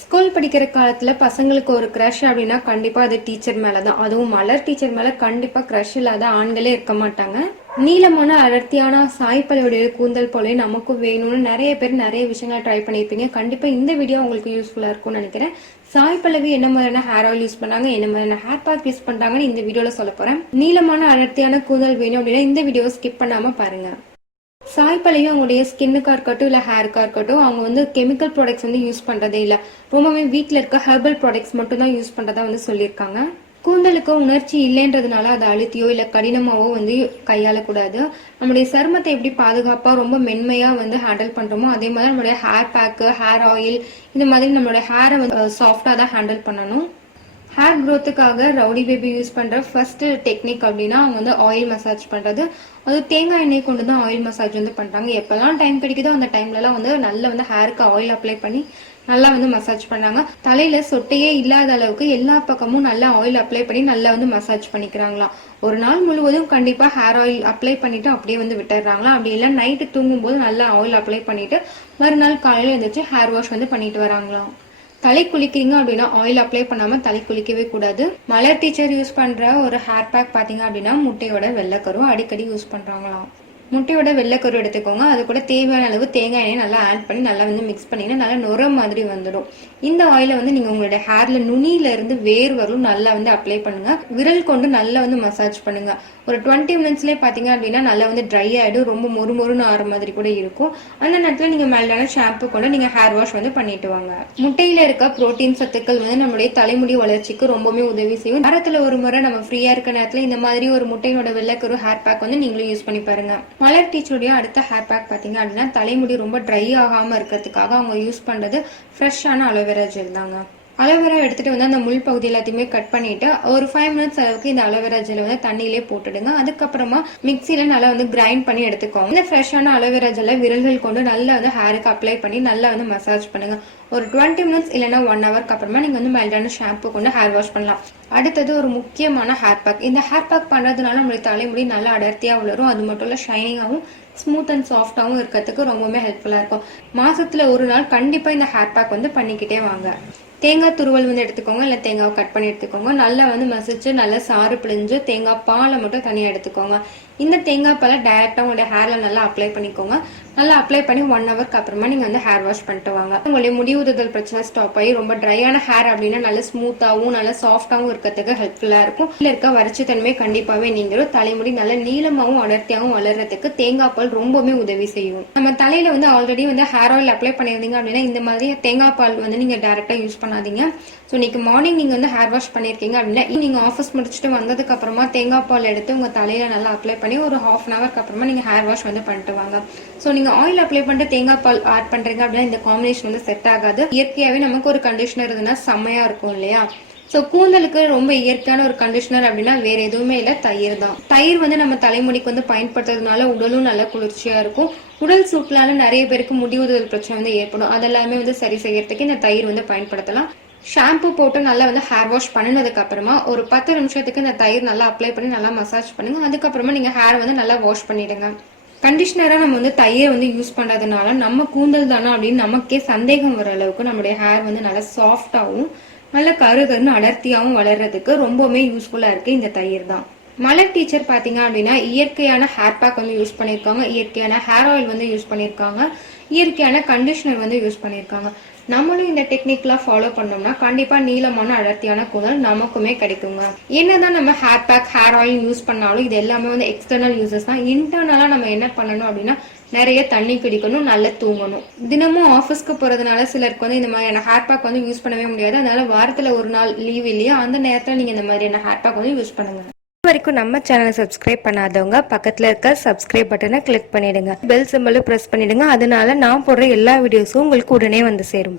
School படிக்கிற காலத்துல பசங்களுக்கு ஒரு க்ரஷ் அப்படின்னா கண்டிப்பா அது டீச்சர் மேலதான். அதுவும் மலர் டீச்சர் மேல கண்டிப்பா க்ரஷ் இல்லாத ஆண்களே இருக்க மாட்டாங்க. நீளமான அடர்த்தியான சாய்ப்பலையுடைய கூந்தல் போல நமக்கும் வேணும்னு நிறைய பேர் நிறைய விஷயங்களை ட்ரை பண்ணியிருப்பீங்க. கண்டிப்பா இந்த வீடியோ உங்களுக்கு யூஸ்ஃபுல்லா இருக்கும்னு நினைக்கிறேன். சாய்ப்பலவி என்ன மாதிரியான ஹேர் ஆயில் யூஸ் பண்ணாங்க, என்ன மாதிரியான ஹேர் பேக் யூஸ் பண்றாங்கன்னு இந்த வீடியோல சொல்ல போறேன். நீளமான அடர்த்தியான கூந்தல் வேணும் அப்படின்னா இந்த வீடியோவை ஸ்கிப் பண்ணாம பாருங்க. சாய்ப்பலையும் அவங்களுடைய ஸ்கின்னுக்கா இருக்கட்டும் இல்லை ஹேருக்கா இருக்கட்டும், அவங்க வந்து கெமிக்கல் ப்ராடக்ட்ஸ் வந்து யூஸ் பண்ணுறதே இல்லை. ரொம்பவே வீட்டில் இருக்க ஹெர்பல் ப்ராடக்ட்ஸ் மட்டும் தான் யூஸ் பண்ணுறதா வந்து சொல்லியிருக்காங்க. கூந்தலுக்கு உணர்ச்சி இல்லைன்றதுனால அதை அழுத்தியோ இல்லை கடினமாவோ வந்து கையாளக்கூடாது. நம்முடைய சருமத்தை எப்படி பாதுகாப்பாக ரொம்ப மென்மையாக வந்து ஹேண்டில் பண்ணுறோமோ அதே மாதிரி நம்மளுடைய ஹேர் பேக்கு, ஹேர் ஆயில் இந்த மாதிரி நம்மளுடைய ஹேரை வந்து சாஃப்டாக தான் ஹேண்டில் பண்ணணும். ஹேர் க்ரோத்துக்காக ரவுடி பேபி யூஸ் பண்ணுற ஃபர்ஸ்ட் டெக்னிக் அப்படின்னா அவங்க வந்து ஆயில் மசாஜ் பண்ணுறது. அது தேங்காய் எண்ணெய் கொண்டு தான் ஆயில் மசாஜ் வந்து பண்ணுறாங்க. எப்போல்லாம் டைம் கிடைக்குதோ அந்த டைம்லலாம் வந்து நல்லா வந்து ஹேருக்கு ஆயில் அப்ளை பண்ணி நல்லா வந்து மசாஜ் பண்ணாங்க. தலையில சொட்டையே இல்லாத அளவுக்கு எல்லா பக்கமும் நல்லா ஆயில் அப்ளை பண்ணி நல்லா வந்து மசாஜ் பண்ணிக்கிறாங்களாம். ஒரு நாள் முழுவதும் கண்டிப்பா ஹேர் ஆயில் அப்ளை பண்ணிட்டு அப்படியே வந்து விட்டுறாங்களாம். அப்படி இல்லை நைட்டு தூங்கும் போது நல்லா ஆயில் அப்ளை பண்ணிட்டு மறுநாள் காலையில எழுந்திரிச்சு ஹேர் வாஷ் வந்து பண்ணிட்டு வராங்களாம். தலை குளிக்கிறீங்க அப்படின்னா ஆயில் அப்ளை பண்ணாம தலை குளிக்கவே கூடாது. மலர் டீச்சர் யூஸ் பண்ற ஒரு ஹேர் பேக் பாத்தீங்க அப்படின்னா முட்டையோட வெள்ளைக்கரு அடிக்கடி யூஸ் பண்றாங்களாம். முட்டையோட வெள்ளைக்கரு எடுத்துக்கோங்க. அது கூட தேவையான அளவு தேங்காய் எண்ணெய் நல்லா ஆட் பண்ணி நல்லா வந்து மிக்ஸ் பண்ணிங்கன்னா நல்லா நுர மாதிரி வந்துடும். இந்த ஆயிலை வந்து நீங்க உங்களுடைய ஹேர்ல நுனியில இருந்து வேர் வரலும் நல்லா வந்து அப்ளை பண்ணுங்க. விரல் கொண்டு நல்லா வந்து மசாஜ் பண்ணுங்க. ஒரு 20 மினிட்ஸ்லேயே பாத்தீங்க அப்படின்னா நல்லா வந்து ட்ரை ஆயிடும். ரொம்ப மொறுமொறுன்னு ஆற மாதிரி கூட இருக்கும். அந்த நேரத்துல நீங்க மைல்டான ஷாம்பு கொண்டு நீங்க ஹேர் வாஷ் வந்து பண்ணிட்டு வாங்க. முட்டையில இருக்க புரோட்டீன் சத்துக்கள் வந்து நம்மளுடைய தலைமுடி வளர்ச்சிக்கு ரொம்பவே உதவி செய்யும். வாரத்துல ஒரு முறை நம்ம ஃப்ரீயா இருக்க நேரத்துல இந்த மாதிரி ஒரு முட்டையோட வெள்ளைக்கரு ஹேர் பேக் வந்து நீங்களும் யூஸ் பண்ணி பாருங்க. மலர் டீச்சருடைய அடுத்த ஹேர் பேக் பாத்தீங்க அப்படின்னா தலைமுடி ரொம்ப ட்ரை ஆகாம இருக்கிறதுக்காக அவங்க யூஸ் பண்றது ஃப்ரெஷ்ஷான அலோவேரா ஜெல் தாங்க. அலோவேரா எடுத்துட்டு வந்து அந்த முள் பகுதி எல்லாத்தையுமே கட் பண்ணிட்டு ஒரு 5 மினிட்ஸ் அளவுக்கு இந்த அலோவேரா ஜெல் வந்து தண்ணியிலே போட்டுடுங்க. அதுக்கப்புறமா மிக்சியில நல்லா வந்து கிரைண்ட் பண்ணி எடுத்துக்கோங்க. இந்த ஃப்ரெஷ்ஷான அலோவேரா ஜெல்லை விரல்கள் கொண்டு நல்லா வந்து ஹேருக்கு அப்ளை பண்ணி நல்லா வந்து மசாஜ் பண்ணுங்க. ஒரு 20 மினிட்ஸ் இல்லைன்னா 1 ஹவருக்கு அப்புறமா நீங்க வந்து மைல்டான ஷாம்பு கொண்டு ஹேர் வாஷ் பண்ணலாம். அடுத்தது ஒரு முக்கியமான ஹேர் பேக். இந்த ஹேர் பேக் பண்றதுனால நம்மளுடைய தலைமுடி நல்லா அடர்த்தியா வளரும். அது மட்டும் இல்ல ஷைனிங்காகவும் ஸ்மூத் அண்ட் சாஃப்டாகவும் இருக்கிறதுக்கு ரொம்பவே ஹெல்ப்ஃபுல்லா இருக்கும். மாசத்துல ஒரு நாள் கண்டிப்பா இந்த ஹேர் பேக் வந்து பண்ணிக்கிட்டே வாங்க. தேங்காய் துருவல் வந்து எடுத்துக்கோங்க, இல்லை தேங்காவை கட் பண்ணி எடுத்துக்கோங்க. நல்லா வந்து மசிச்சு நல்லா சாறு பிழிஞ்சு தேங்காய் பாலை மட்டும் தனியாக எடுத்துக்கோங்க. இந்த தேங்காய் பாலை டைரக்டா உங்களுடைய ஹேர்ல நல்லா அப்ளை பண்ணிக்கோங்க. நல்லா அப்ளை பண்ணி 1 ஹவருக்கு அப்புறமா நீங்க வந்து ஹேர் வாஷ் பண்ணிட்டு வாங்க. உங்களுடைய முடி உதிர்தல் பிரச்சனை ஸ்டாப் ஆகி ரொம்ப ட்ரையான ஹேர் அப்படின்னா நல்ல ஸ்மூத்தாகவும் நல்ல சாஃப்டாகவும் இருக்கிறதுக்கு ஹெல்ப்ஃபுல்லா இருக்கும். இதுல இருக்க வறட்சி தன்மை கண்டிப்பாவே நீங்களும் தலைமுடி நல்ல நீளமாகவும் அடர்த்தியாகவும் வளர்றதுக்கு தேங்காய் பால் ரொம்பவே உதவி செய்யும். நம்ம தலையில வந்து ஆல்ரெடி வந்து ஹேர் ஆயில் அப்ளை பண்ணியிருந்தீங்க அப்படின்னா இந்த மாதிரி தேங்காய் பால் வந்து நீங்க டைரக்டா யூஸ் பண்ணாதீங்க. ஸோ இன்னைக்கு மார்னிங் நீங்க வந்து ஹேர் வாஷ் பண்ணிருக்கீங்க அப்படின்னா நீங்க ஆஃபீஸ் முடிச்சுட்டு வந்ததுக்கு அப்புறமா தேங்காய் பால் எடுத்து உங்க தலையில நல்லா அப்ளை பண்ணி ஒரு 1/2 ஹவருக்கு அப்புறமா நீங்க ஹேர் வாஷ் வந்து பண்ணிட்டு வாங்க. ஸோ நீங்க ஆயில் அப்ளை பண்ணிட்டு தேங்காய் பால் ஆட் பண்றீங்க அப்படின்னா இந்த காம்பினேஷன் வந்து செட் ஆகாது. இயற்கையாவே நமக்கு ஒரு கண்டிஷனர் இருந்ததுன்னா செம்மையா இருக்கும் இல்லையா? ஸோ கூந்தலுக்கு ரொம்ப இயற்கையான ஒரு கண்டிஷனர் அப்படின்னா வேற எதுவுமே இல்லை, தயிர் தான். தயிர் வந்து நம்ம தலைமுடிக்கு வந்து பயன்படுத்துறதுனால உடலும் நல்ல குளிர்ச்சியா இருக்கும். உடல் சூட்லால நிறைய பேருக்கு முடி உதிர்தல் பிரச்சனை வந்து ஏற்படும். அதெல்லாமே வந்து சரி செய்யறதுக்கு இந்த தயிர் வந்து பயன்படுத்தலாம். ஷாம்பு போட்டு நல்லா வந்து ஹேர் வாஷ் பண்ணினதுக்கு அப்புறமா ஒரு 10 நிமிஷத்துக்கு இந்த தயிர் நல்லா அப்ளை பண்ணி நல்லா மசாஜ் பண்ணுங்க. அதுக்கப்புறமா நீங்க ஹேர் வந்து நல்லா வாஷ் பண்ணிடுங்க. கண்டிஷனரா நம்ம வந்து தயிரை வந்து யூஸ் பண்றதுனால நம்ம கூந்தல் தானா அப்படின்னு நமக்கே சந்தேகம் வர அளவுக்கு நம்மளுடைய ஹேர் வந்து நல்லா சாஃப்டாகவும் நல்ல கருகருன்னு அடர்த்தியாகவும் வளர்றதுக்கு ரொம்பவுமே யூஸ்ஃபுல்லா இருக்கு இந்த தயிர் தான். மலர் டீச்சர் பாத்தீங்க அப்படின்னா இயற்கையான ஹேர் பேக் வந்து யூஸ் பண்ணிருக்காங்க, இயற்கையான ஹேர் ஆயில் வந்து யூஸ் பண்ணிருக்காங்க, இயற்கையான கண்டிஷனர் வந்து யூஸ் பண்ணிருக்காங்க. நம்மளும் இந்த டெக்னிக்லாம் ஃபாலோ பண்ணோம்னா கண்டிப்பா நீளமான அடர்த்தியான கூந்தல் நமக்குமே கிடைக்குங்க. என்னதான் நம்ம hair pack hair oil use பண்ணாலும் இது எல்லாமே வந்து எக்ஸ்டர்னல் யூசஸ் தான். இன்டர்னலா நம்ம என்ன பண்ணணும் அப்படின்னா நிறைய தண்ணி குடிக்கணும், நல்லா தூங்கணும். தினமும் ஆஃபீஸ்க்கு போறதுனால சிலருக்கு வந்து இந்த மாதிரியான ஹேர் பேக் வந்து யூஸ் பண்ணவே முடியாது. அதனால வாரத்துல ஒரு நாள் லீவ் இல்லையா அந்த நேரத்துல நீங்க இந்த மாதிரியான ஹேர் பேக் வந்து யூஸ் பண்ணுங்க. வரைக்கும் நம்ம சேனலை சப்ஸ்கிரைப் பண்ணாதவங்க பக்கத்துல இருக்க சப்ஸ்கிரைப் பட்டனை கிளிக் பண்ணிடுங்க. பெல் சிம்பலும் பிரஸ் பண்ணிடுங்க. அதனால நான் போடுற எல்லா வீடியோஸும் உங்களுக்கு உடனே வந்து சேரும்.